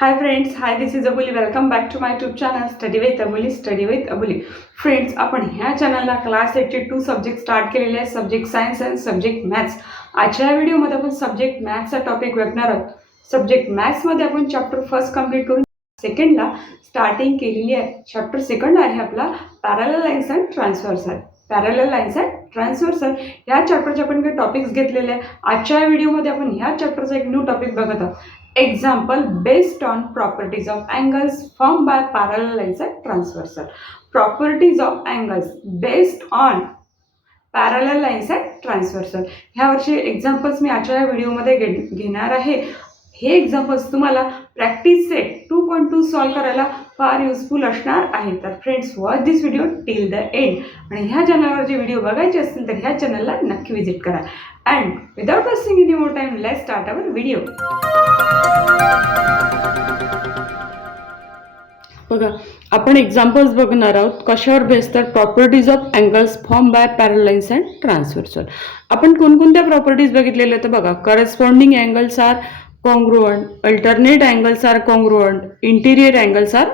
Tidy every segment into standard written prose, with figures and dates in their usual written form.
Hi friends, hi this is Abuli. Welcome back to my YouTube channel Study with Abuli, Study with Abuli. Friends, आपण ह्या चॅनलला class 8 चे 2 subject start केलेले आहेत, subject science आणि subject maths. आजच्या व्हिडिओमध्ये आपण सब्जेक्ट मॅथ्सचा टॉपिक बघणार आहोत. सब्जेक्ट मॅथ्समध्ये आपण चॅप्टर फर्स्ट कंप्लीट करून सेकंडला स्टार्टिंग केलेली आहे. चॅप्टर सेकंड आहे आपला parallel lines and transversal. Parallel lines and transversal या चॅप्टरचे आपण काही टॉपिक्स घेतलेले आहे. आजच्या व्हिडिओमध्ये आपण ह्या चॅप्टरचा एक न्यू टॉपिक बघत आहोत. Example based on properties of angles formed by parallel lines and transversal. Properties of angles based on parallel lines and transversal. ह्यावरचे एक्झाम्पल्स मी आजच्या व्हिडिओमध्ये घेणार आहे. हे एक्झाम्पल्स तुम्हाला प्रॅक्टिस सेट 2.2 सॉल्व करायला फार युजफुल असणार आहे. तर friends, watch this video till the end. आणि ह्या चॅनलवर जे व्हिडिओ बघायचे असतील तर ह्या चॅनलला नक्की विजिट करा. And without wasting any more time, let's start our video. बघा, आपण एक्झाम्पल्स बघणार आहोत. कशावर बेस? तर properties of angles form by parallel lines and transversal. आपण कोणकोणत्या प्रॉपर्टीज बघितलेल्या तर बघा, corresponding angles are congruent, alternate angles are congruent, interior angles are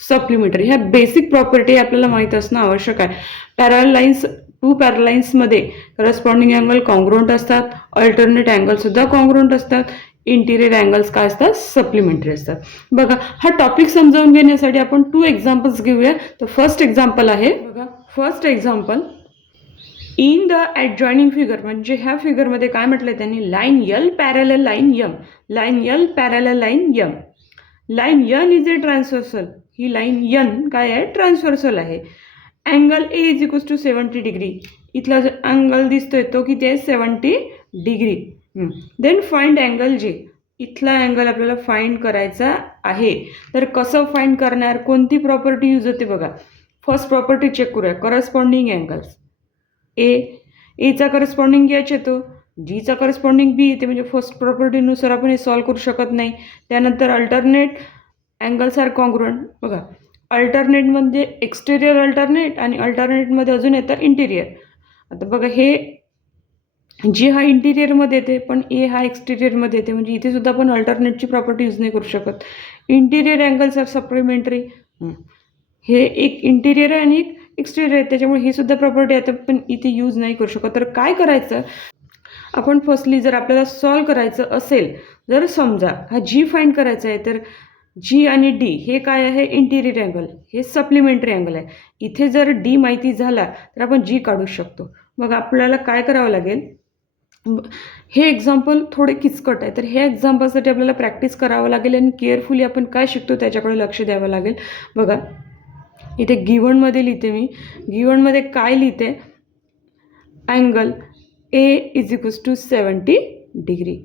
supplementary. ह्या बेसिक प्रॉपर्टी आपल्याला माहीत असणं आवश्यक आहे. पॅरलल लाईन्स, टू पॅरलल लाईन्समध्ये करस्पॉन्डिंग अँगल कॉन्ग्रुअंट असतात, अल्टरनेट अँगलसुद्धा कॉन्ग्रुअंट असतात, इंटिरियर अँगल्स काय असतात? सप्लिमेंटरी असतात. बघा, हा टॉपिक समजावून घेण्यासाठी आपण 2 एक्झाम्पल्स घेऊया. तर फर्स्ट एक्झाम्पल आहे बघा, first example in the adjoining figure. म्हणजे ह्या फिगरमध्ये काय म्हटलं त्यांनी? Line L parallel line M, line L parallel line M. Line N is a transversal. ही लाईन यन काय आहे? ट्रान्सव्हर्सल आहे. Angle A is equals to 70 degree. इथला जो अँगल दिसतोय तो किती आहे? 70 डिग्री. देन फाइंड अँगल जे. इथला अँगल आपल्याला फाइंड करायचा आहे. तर कसं फाइंड करणार? कोणती प्रॉपर्टी यूज होते बघा. फर्स्ट प्रॉपर्टी चेक करूया. Corresponding angles. एचा करस्पॉन्डिंग एच येतो, जीचा करस्पॉन्डिंग बी येते. म्हणजे फर्स्ट प्रॉपर्टीनुसार आपण हे सॉल्व करू शकत नाही. त्यानंतर अल्टरनेट अँगल्स आर कॉन्ग्रुअंट. बघा, अल्टरनेट म्हणजे एक्सटेरियर अल्टरनेट आणि अल्टरनेटमध्ये अजून येतं इंटिरियर. आता बघा, हे जी हा इंटिरियरमध्ये येते पण ए हा एक्सटेरियरमध्ये येते. म्हणजे इथे सुद्धा आपण अल्टरनेटची प्रॉपर्टी यूज नाही करू शकत. Interior angles are supplementary. हे एक इंटिरियर आहे आणि एक एक्सटेरियर आहे, त्याच्यामुळे ही सुद्धा प्रॉपर्टी आहे पण इथे यूज नाही करू शकत. तर काय करायचं आपण? फर्स्टली जर आपल्याला सॉल्व करायचं असेल, जर समजा हा जी फाइंड करायचा आहे, तर जी आणि डी हे काय आहे? इंटिरियर अँगल, हे सप्लिमेंटरी अँगल आहे. इथे जर डी माहिती झाला तर आपण जी काढू शकतो. मग आपल्याला काय करावं लागेल? हे एक्झाम्पल थोडे किचकट आहे, तर हे एक्झाम्पलसाठी आपल्याला प्रॅक्टिस करावं लागेल आणि केअरफुली आपण काय शिकतो त्याच्याकडे लक्ष द्यावं लागेल. बघा, इथे गिवनमध्ये लिहिते मी. गिवनमध्ये काय लिहिते? Angle A is equals to 70 degree.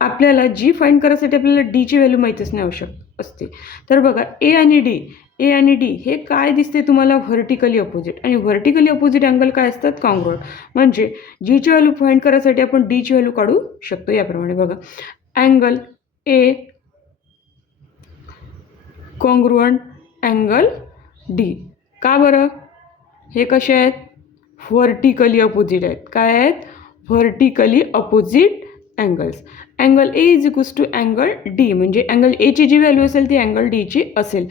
आपल्याला जी फाइंड करायसाठी आपल्याला डीची व्हॅल्यू माहीत असणे आवश्यक असते. तर बघा, ए आणि डी हे काय दिसते तुम्हाला? Vertically opposite. आणि व्हर्टिकली अपोजिट अँगल काय असतात? कॉन्ग्रुअंट. म्हणजे जीची व्हॅल्यू फाइंड करायसाठी आपण डीची व्हॅल्यू काढू शकतो याप्रमाणे. बघा, अँगल ए कॉन्ग्रुअंट अँगल डी. का बरं? हे कसे आहेत? व्हर्टिकली अपोजिट आहेत. काय आहेत? Vertically opposite angles. Angle A is equals to angle D. म्हणजे अँगल एची जी व्हॅल्यू असेल ती अँगल डीची असेल.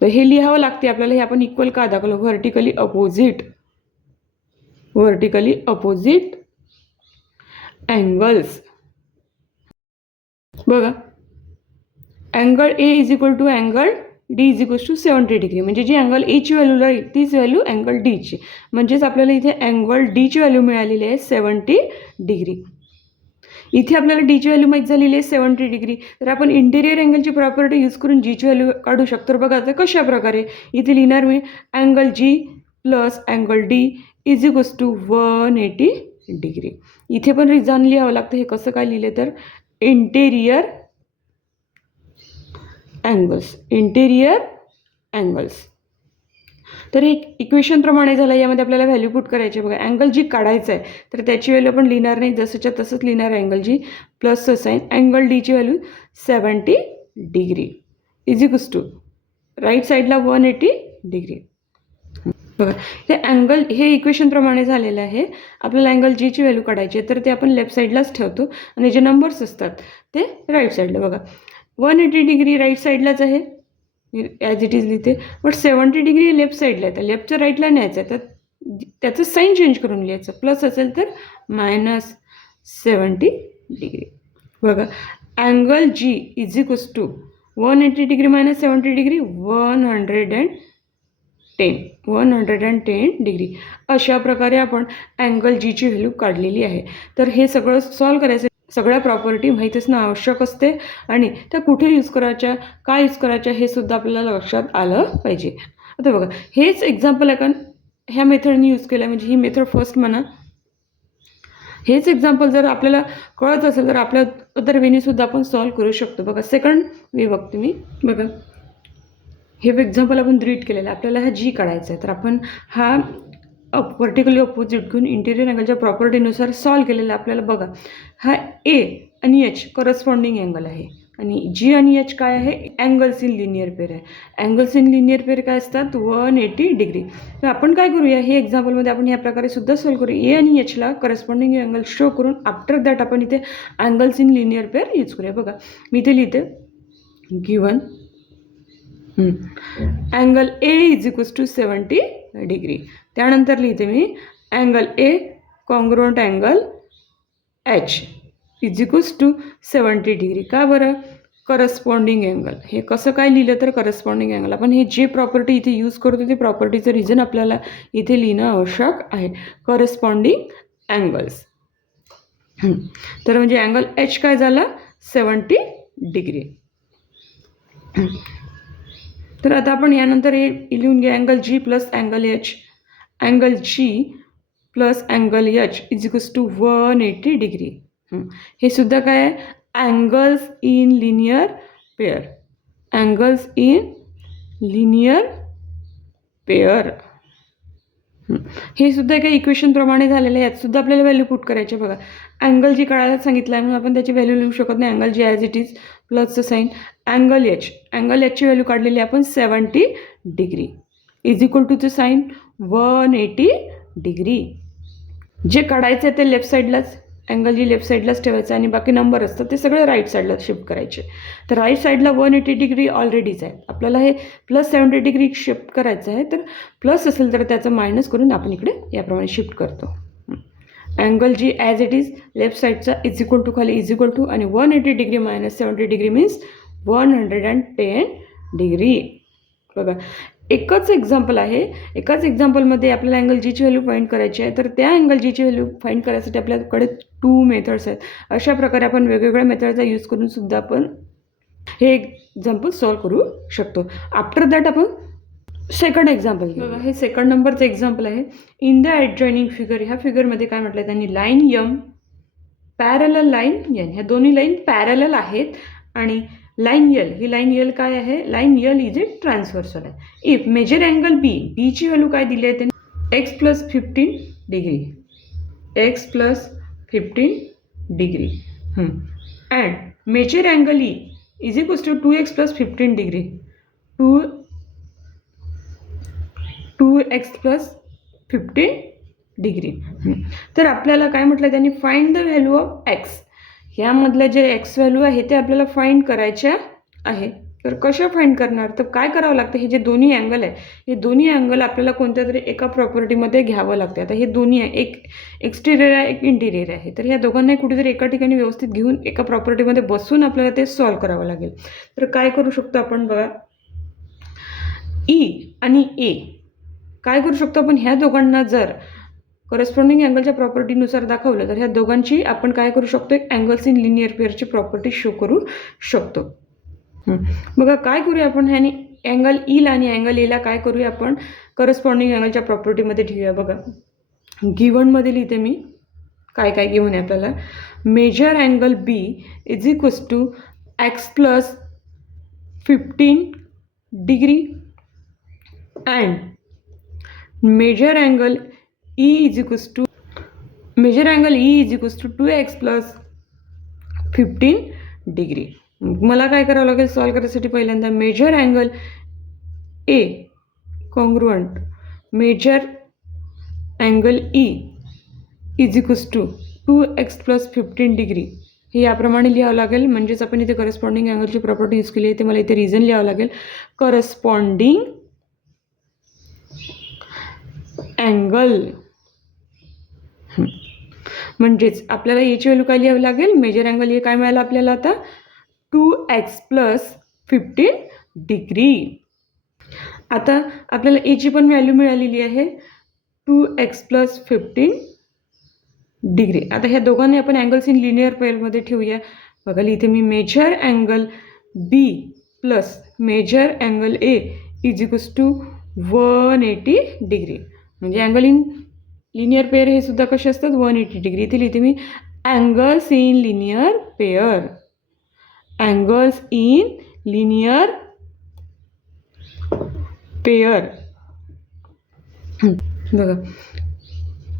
तर हे लिहावं लागते आपल्याला. हे आपण इक्वल का दाखवलं? Vertically opposite, vertically opposite angles. बघा, angle A is equal to angle D is equals to 70 degree. म्हणजे जी अँगल एची व्हॅल्यू राहील तीच व्हॅल्यू अँगल डीची. म्हणजेच आपल्याला इथे अँगल डीची व्हॅल्यू मिळालेली आहे 70 डिग्री. इथे आपल्याला डीची व्हॅल्यू माहीत झालेली आहे 70 डिग्री. तर आपण इंटिरियर अँगलची प्रॉपर्टी यूज करून जीची व्हॅल्यू काढू शकतो. तर बघा, आता कशा प्रकारे इथे लिहिणार मी? Angle G plus angle D is equals to 180 degree. इथे पण रिझन लिहावं लागतं. हे कसं काय लिहिले? तर इंटेरियर अँगल्स, इंटेरियर अँगल्स. तर एक इक्वेशन प्रमाणे झालं. यामध्ये आपल्याला व्हॅल्यू पुट करायची. बघा, अँगल जी काढायचं आहे तर त्याची व्हॅल्यू आपण लिहिणार नाही, जसंच्या तसंच लिहिणार. Angle G plus sign, angle डीची value 70 degree is equals to right साईडला 180 डिग्री. बघा हे अँगल हे इक्वेशनप्रमाणे झालेलं आहे. आपल्याला अँगल जीची व्हॅल्यू काढायची आहे तर ते आपण लेफ्ट साईडलाच ठेवतो आणि जे नंबर्स असतात ते राईट साईडला. बघा 180 डिग्री राईट साईडलाच आहे, ॲज इट इज लिहिते. बट 70 डिग्री लेफ्ट साईडला आहे, तर लेफ्टच्या राईटला न्यायचं आहे, तर त्याचं साईन चेंज करून लिहायचं. प्लस असेल तर -70 डिग्री. बघा angle G is equals to 180 degree -70 degree 110 degree. अशा प्रकारे आपण अँगल जीची व्हॅल्यू काढलेली आहे. तर हे सगळं सॉल्व करायचं सगळ्या प्रॉपर्टी माहीत असणं आवश्यक असते आणि त्या कुठे यूज करायच्या, काय यूज करायच्या हे सुद्धा आपल्याला लक्षात आलं पाहिजे. आता बघा हेच एक्झाम्पल आपण ह्या मेथडने यूज केलं, म्हणजे ही मेथड फर्स्ट म्हणा. हेच एक्झाम्पल जर आपल्याला कळत असेल तर आपल्या अदर वेनीसुद्धा आपण सॉल्व करू शकतो. बघा सेकंड वे बघते मी. बघा हे एक्झाम्पल आपण रीड केलेलं आहे, आपल्याला हा जी काढायचा आहे, तर आपण हा पर्टिक्युलरली ऑपोजिट घेऊन इंटिरियर अँगलच्या प्रॉपर्टीनुसार सॉल्व केलेला. आपल्याला बघा हा ए आणि एच करस्पॉन्डिंग अँगल आहे आणि जी आणि एच काय आहे, अँगल्स इन लिनियर पेअर आहे. अँगल्स इन लिनियर पेअर काय असतात, 180 डिग्री. तर आपण काय करूया, हे एक्झाम्पलमध्ये आपण या प्रकारे सुद्धा सॉल्व करूया. ए आणि एचला करस्पॉन्डिंग अँगल शो करून आफ्टर दॅट आपण इथे angles in linear pair use करूया. बघा मी इथे लिहिते given angle A is equals to 70 degree. त्यानंतर लिहिते मी angle A congruent angle H is equals to 70 degree. का बरं, करस्पॉन्डिंग अँगल. हे कसं काय लिहिलं तर करस्पॉन्डिंग अँगल. आपण हे जे प्रॉपर्टी इथे यूज करतो ते प्रॉपर्टीचं रिझन आपल्याला इथे लिहिणं आवश्यक आहे. Corresponding angles. तर म्हणजे अँगल एच काय झाला, 70 डिग्री. तर आता आपण यानंतर हे लिहून घ्या angle G plus angle H. Angle G plus angle H is equals to 180 degree. हे सुद्धा काय आहे, angles in linear pair. Angles in linear pair. हे सुद्धा काही इक्वेशनप्रमाणे झालेलं आहे, यात सुद्धा आपल्याला व्हॅल्यू पुट करायचे. बघा अँगल जी काढायला सांगितलं आहे म्हणून आपण त्याची व्हॅल्यू लिहू शकत नाही. Angle G as it is प्लसचं साईन. अँगल एचची व्हॅल्यू काढलेली आपण 70 डिग्री इज इक्वल टूचं साईन 180 डिग्री. जे काढायचं आहे ते लेफ्ट साईडलाच, अँगल जी लेफ्ट साईडलाच ठेवायचं आणि बाकी नंबर असतात ते सगळे राईट साईडला शिफ्ट करायचे. तर राईट साईडला 180 डिग्री ऑलरेडीच आहे, आपल्याला हे प्लस 70 डिग्री शिफ्ट करायचं आहे. तर प्लस असेल तर त्याचं मायनस करून आपण इकडे याप्रमाणे शिफ्ट करतो. Angle G as it is left साईडचा इज इक्वल टू खाली इज इक्वल टू आणि 180 डिग्री -70 डिग्री मीन्स 110 डिग्री. बघा एकच एक्झाम्पल आहे, एकाच एक्झाम्पलमध्ये आपल्याला अँगल जीची व्हॅल्यू फाईंड करायची आहे. तर त्या अँगल जीची व्हॅल्यू फाईंड करायसाठी आपल्याकडे 2 मेथड्स आहेत. अशा प्रकारे आपण वेगवेगळ्या मेथडचा यूज करून सुद्धा आपण हे एक्झाम्पल सॉल्व करू शकतो. आफ्टर दॅट आपण सेकंड एक्झाम्पल घेऊ. बघा हे सेकंड नंबरचं एक्झाम्पल आहे. In the adjoining figure. ह्या फिगरमध्ये काय म्हटलं आहे त्यांनी, line M parallel line N. ह्या दोन्ही लाईन पॅरलल आहेत आणि लाईन यल, ही लाईन यल काय आहे, line L is a transversal आहे. इफ मेजर अँगल बीची व्हॅल्यू काय दिली आहे त्यांनी, X plus 15 degree. X plus 15 degree and measure angle E is equals to 2x plus 15 degree. 2x plus 15 degree. तर आपल्याला काय म्हटलं त्यांनी, find the value of X. ह्यामधल्या जे एक्स व्हॅल्यू आहे ते आपल्याला फाइंड करायच्या आहे. तर कशा फाइंड करणार, तर काय करावं लागतं, हे जे दोन्ही अँगल आहे हे दोन्ही अँगल आपल्याला कोणत्या तरी एका प्रॉपर्टीमध्ये घ्यावं लागतं. आता हे दोन्ही आहे, एक एक्सटिरियर आहे एक इंटिरियर आहे. तर ह्या दोघांनाही कुठेतरी एका ठिकाणी व्यवस्थित घेऊन एका प्रॉपर्टीमध्ये बसून आपल्याला ते सॉल्व करावं लागेल. तर काय करू शकतो आपण, बघा ई आणि ए काय करू शकतो आपण, ह्या दोघांना जर करस्पॉन्डिंग अँगलच्या प्रॉपर्टीनुसार दाखवलं तर ह्या दोघांची आपण काय करू शकतो, एक अँगल्स इन लिनियर पेअरची प्रॉपर्टी शो करू शकतो. बघा काय करूया आपण, ह्याने अँगल ईला आणि अँगल एला काय करूया आपण करस्पॉन्डिंग अँगलच्या प्रॉपर्टीमध्ये ठेवूया. बघा गिवनमध्ये लिहिते मी काय काय गिवन आहे आपल्याला. Measure angle B is equals to x plus 15 degree and measure angle E is equals to 2x plus 15 degree. मला काय करावं लागेल सॉल्व करायसाठी, पहिल्यांदा measure angle A congruent measure angle E is equals to 2x + 15 degree हे याप्रमाणे लिहावं लागेल. म्हणजेच आपण इथे करस्पॉन्डिंग अँगलची प्रॉपर्टी यूज केली आहे. ते मला इथे रिझन लिहावं लागेल. करस्पॉन्डिंग अँगल म्हणजेच आपल्याला याची व्हॅल्यू काय लिहावी लागेल. मेजर अँगल हे काय मिळालं आपल्याला आता 2x + 15 डिग्री. आता आपल्याला एची पण व्हॅल्यू मिळालेली आहे 2x + 15 डिग्री. आता ह्या दोघांनी आपण अँगल्स इन लिनियर पेअरमध्ये ठेवूया. बघा इथे मी measure angle B plus measure angle A is equals to 180 degree. म्हणजे अँगल इन लिनियर पेअर हे सुद्धा कसे असतात 180 डिग्री. इथे लिहिते मी angles in linear pair. Angles in linear pair. बघा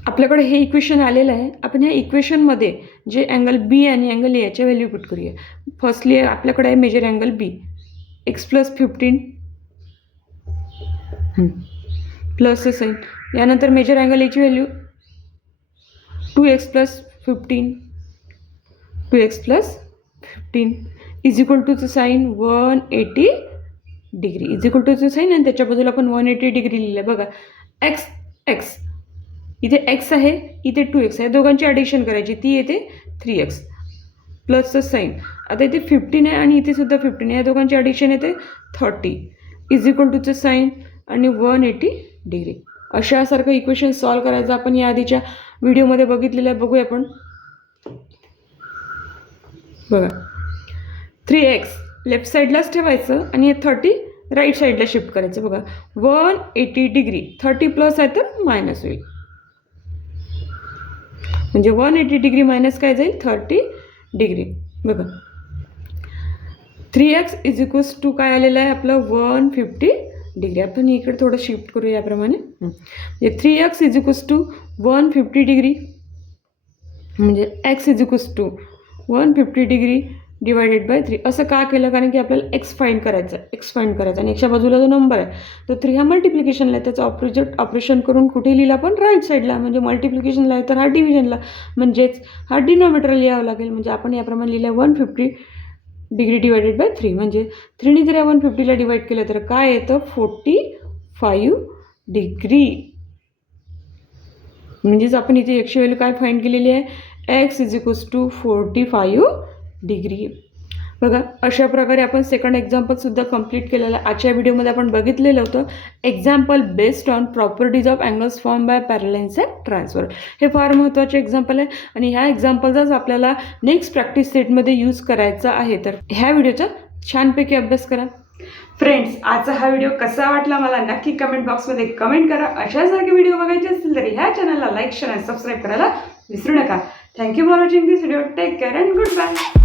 आपल्याकडे हे इक्वेशन आलेलं आहे. आपण ह्या इक्वेशनमध्ये जे अँगल बी आणि अँगल ए याच्या व्हॅल्यू पुट करूया. फर्स्टली आपल्याकडे आहे measure angle B x + 15 plus sign. यानंतर मेजर अँगल एची व्हॅल्यू 2x + 15 इज इक्वल टूचं साईन 180 डिग्री इज इक्वल टूचं साईन आणि त्याच्या बाजूला आपण 180 डिग्री लिहिलं आहे. बघा x इथे x आहे, इथे 2x आहे. दोघांची ॲडिशन करायची ती येते 3x प्लसचं साईन. आता इथे 15 आहे आणि इथे सुद्धा 15 आहे. या दोघांची ॲडिशन येते 30 इज इक्वल टूचं साईन आणि 180 डिग्री. अशासारखं इक्वेशन सॉल्व करायचं आपण या आधीच्या व्हिडिओमध्ये बघितलेलं आहे. बघूया आपण. बघा 3x लेफ्ट साईडलाच ठेवायचं आणि हे 30 राईट साईडला शिफ्ट करायचं. बघा 180 डिग्री 30 प्लस आहे तर मायनस होईल. म्हणजे 180 डिग्री मायनस काय जाईल 30 डिग्री. बघा 3x इज इक्वल्स टू काय आलेलं आहे आपलं 150 डिग्री. आपण इकडे थोडं शिफ्ट करू याप्रमाणे. म्हणजे 3x is equals to 150 degree म्हणजे x is equals to 150 degree divided by 3. असं का केलं कारण की आपल्याला x फाइंड करायचं आणि एक्सच्या बाजूला जो नंबर आहे तो 3 हा मल्टिप्लिकेशनला आहे. त्याचं ऑपरेशन करून कुठे लिहिलं आपण राईट साईडला. म्हणजे मल्टिप्लिकेशनला आहे तर हा डिव्हिजनला म्हणजेच हा डिनॉमिनेटर लिहावं लागेल. म्हणजे आपण याप्रमाणे लिहिलं 150 डिग्री डिवायडेड बाय 3. म्हणजे 3ने जर या 150ला डिवाइड केलं तर काय येतं 45 डिग्री. म्हणजेच आपण इथे एक्सची व्हॅल्यू काय फाइंड केलेली आहे x is equals to 45 degree. बघा अशा प्रकारे आपण सेकंड एक्झाम्पलसुद्धा कंप्लीट केलेलं आहे. आजच्या व्हिडिओमध्ये आपण बघितलेलं होतं example based on properties of angles form by parallel lines and transversal. हे फार महत्त्वाचे एक्झाम्पल आहे आणि ह्या एक्झाम्पलचाच आपल्याला नेक्स्ट प्रॅक्टिस सेटमध्ये यूज करायचा आहे. तर ह्या व्हिडिओचा छानपैकी अभ्यास करा. फ्रेंड्स आजचा हा व्हिडिओ कसा वाटला मला नक्की कमेंट बॉक्समध्ये कमेंट करा. अशासारखे व्हिडिओ बघायचे असतील तर ह्या चॅनलला लाईक शेअर आणि सबस्क्राईब करायला विसरू नका. Thank you for watching this video. Take care and good bye.